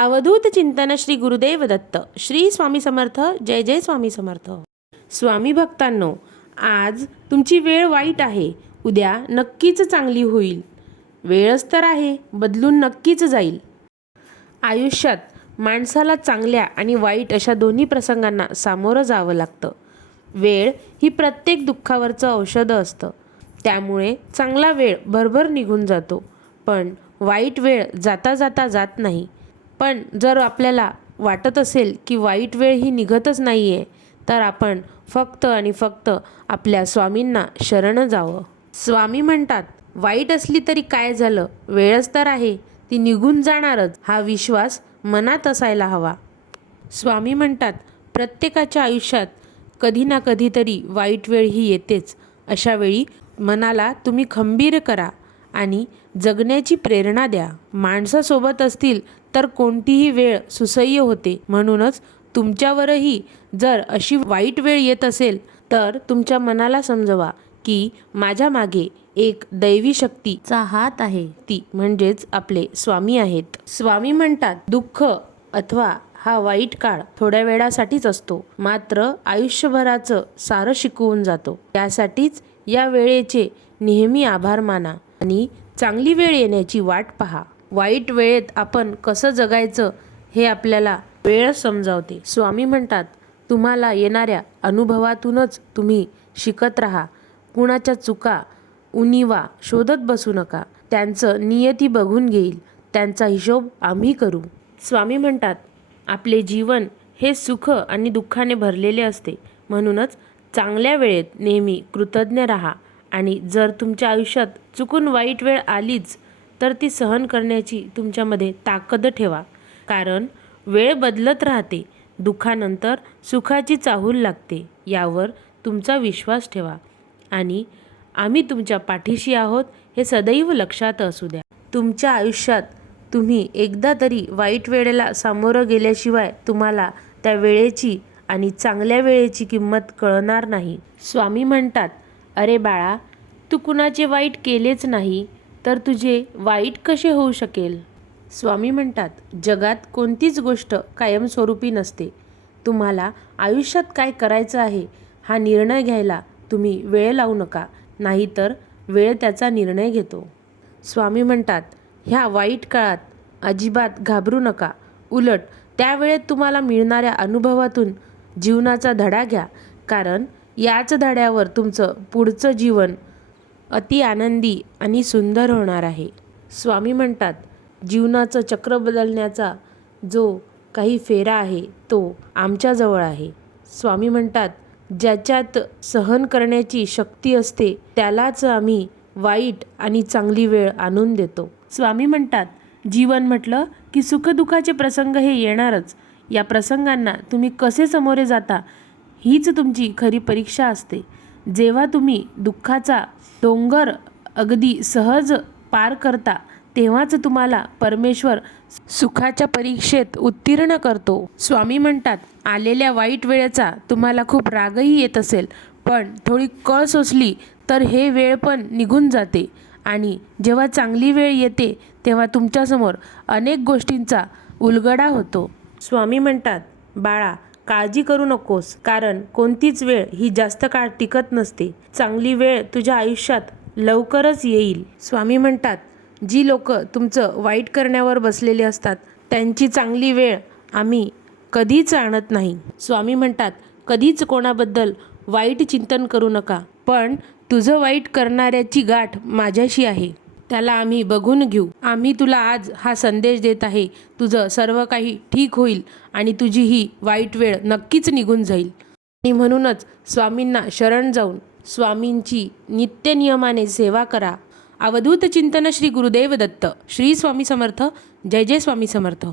अवधूत चिंतन श्री गुरुदेव दत्त. श्री स्वामी समर्थ. जय जय स्वामी समर्थ. स्वामी भक्तांनो, आज तुमची वेळ वाईट आहे, उद्या नक्कीच चांगली होईल. वेळच तर आहे, बदलून नक्कीच जाईल. आयुष्यात माणसाला चांगल्या आणि वाईट अशा दोन्ही प्रसंगांना सामोरं जावं लागतं. वेळ ही प्रत्येक दुःखावरचं औषध असतं. त्यामुळे चांगला वेळ भरभर निघून जातो, पण वाईट वेळ जाता जाता जात नाही. पण जर आपल्याला वाटत असेल की वाईट वेळ ही निघतच नाही आहे, तर आपण फक्त आणि फक्त आपल्या स्वामींना शरण जावं. स्वामी म्हणतात, वाईट असली तरी काय झालं, वेळच तर आहे, ती निघून जाणारच, हा विश्वास मनात असायला हवा. स्वामी म्हणतात, प्रत्येकाच्या आयुष्यात कधी ना कधीतरी वाईट वेळ ही येतेच. अशा वेळी मनाला तुम्ही खंबीर करा आणि जगण्याची प्रेरणा द्या. माणसासोबत असतील तर कोणतीही वेळ सुसह्य होते. म्हणूनच तुमच्यावरही जर अशी वाईट वेळ येत असेल तर तुमच्या मनाला समजवा की माझ्या मागे एक दैवी शक्तीचा हात आहे, ती म्हणजेच आपले स्वामी आहेत. स्वामी म्हणतात, दुःख अथवा हा वाईट काळ थोड्या वेळासाठीच असतो, मात्र आयुष्यभराचं सारं शिकवून जातो. त्यासाठीच या वेळेचे नेहमी आभार माना आणि चांगली वेळ येण्याची वाट पहा. वाईट वेळेत आपण कसं जगायचं हे आपल्याला वेळ समजावते. स्वामी म्हणतात, तुम्हाला येणाऱ्या अनुभवातूनच तुम्ही शिकत राहा. कुणाच्या चुका उणिवा शोधत बसू नका. त्यांचं नियती बघून घेईल, त्यांचा हिशोब आम्ही करू. स्वामी म्हणतात, आपले जीवन हे सुख आणि दुःखाने भरलेले असते. म्हणूनच चांगल्या वेळेत नेहमी कृतज्ञ राहा आणि जर तुमच्या आयुष्यात चुकून वाईट वेळ आलीच तर ती सहन करण्याची तुमच्यामध्ये ताकद ठेवा. कारण वेळ बदलत राहते, दुःखानंतर सुखाची चाहूल लागते. यावर तुमचा विश्वास ठेवा आणि आम्ही तुमच्या पाठीशी आहोत हे सदैव लक्षात असू द्या. तुमच्या आयुष्यात तुम्ही एकदा तरी वाईट वेळेला सामोरं गेल्याशिवाय तुम्हाला त्या वेळेची आणि चांगल्या वेळेची किंमत कळणार नाही. स्वामी म्हणतात, अरे बाळा, तू कुणाचे वाईट केलेच नाही तर तुझे वाईट कसे होऊ शकेल. स्वामी म्हणतात, जगात कोणतीच गोष्ट कायमस्वरूपी नसते. तुम्हाला आयुष्यात काय करायचं आहे हा निर्णय घ्यायला तुम्ही वेळ लावू नका, नाहीतर वेळ त्याचा निर्णय घेतो. स्वामी म्हणतात, ह्या वाईट काळात अजिबात घाबरू नका. उलट त्यावेळेत तुम्हाला मिळणाऱ्या अनुभवातून जीवनाचा धडा घ्या, कारण याच धड्यावर तुमचं पुढचं जीवन अति आनंदी आणि सुंदर होणार आहे. स्वामी म्हणतात, जीवनाचं चक्र बदलण्याचा जो काही फेरा आहे तो आमच्याजवळ आहे. स्वामी म्हणतात, ज्याच्यात सहन करण्याची शक्ती असते त्यालाच आम्ही वाईट आणि चांगली वेळ आणून देतो. स्वामी म्हणतात, जीवन म्हटलं की सुखदुःखाचे प्रसंग हे येणारच. या प्रसंगांना तुम्ही कसे सामोरे जाता हीच तुमची खरी परीक्षा असते. जेव्हा तुम्ही दुःखाचा डोंगर अगदी सहज पार करता तेव्हाच तुम्हाला परमेश्वर सुखाच्या परीक्षेत उत्तीर्ण करतो. स्वामी म्हणतात, आलेल्या वाईट वेळेचा तुम्हाला खूप रागही येत असेल, पण थोडी कळ सोसली तर हे वेळ पण निघून जाते आणि जेव्हा चांगली वेळ येते तेव्हा तुमच्यासमोर अनेक गोष्टींचा उलगडा होतो. स्वामी म्हणतात, बाळा, काळजी करू नकोस, कारण कोणतीच वेळ ही जास्त काळ टिकत नसते. चांगली वेळ तुझ्या आयुष्यात लवकरच येईल. स्वामी म्हणतात, जी लोक तुमचं वाईट करण्यावर बसलेली असतात त्यांची चांगली वेळ आम्ही कधीच आणत नाही. स्वामी म्हणतात, कधीच कोणाबद्दल वाईट चिंतन करू नका, पण तुझं वाईट करणाऱ्याची गाठ माझ्याशी आहे, त्याला आम्ही बघून घेऊ. आम्ही तुला आज हा संदेश देत आहे, तुझं सर्व काही ठीक होईल आणि तुझी ही वाईट वेळ नक्कीच निघून जाईल. आणि म्हणूनच स्वामींना शरण जाऊन स्वामींची नित्यनियमाने सेवा करा. अवधूत चिंतन श्री गुरुदेव दत्त. श्री स्वामी समर्थ. जय जय स्वामी समर्थ.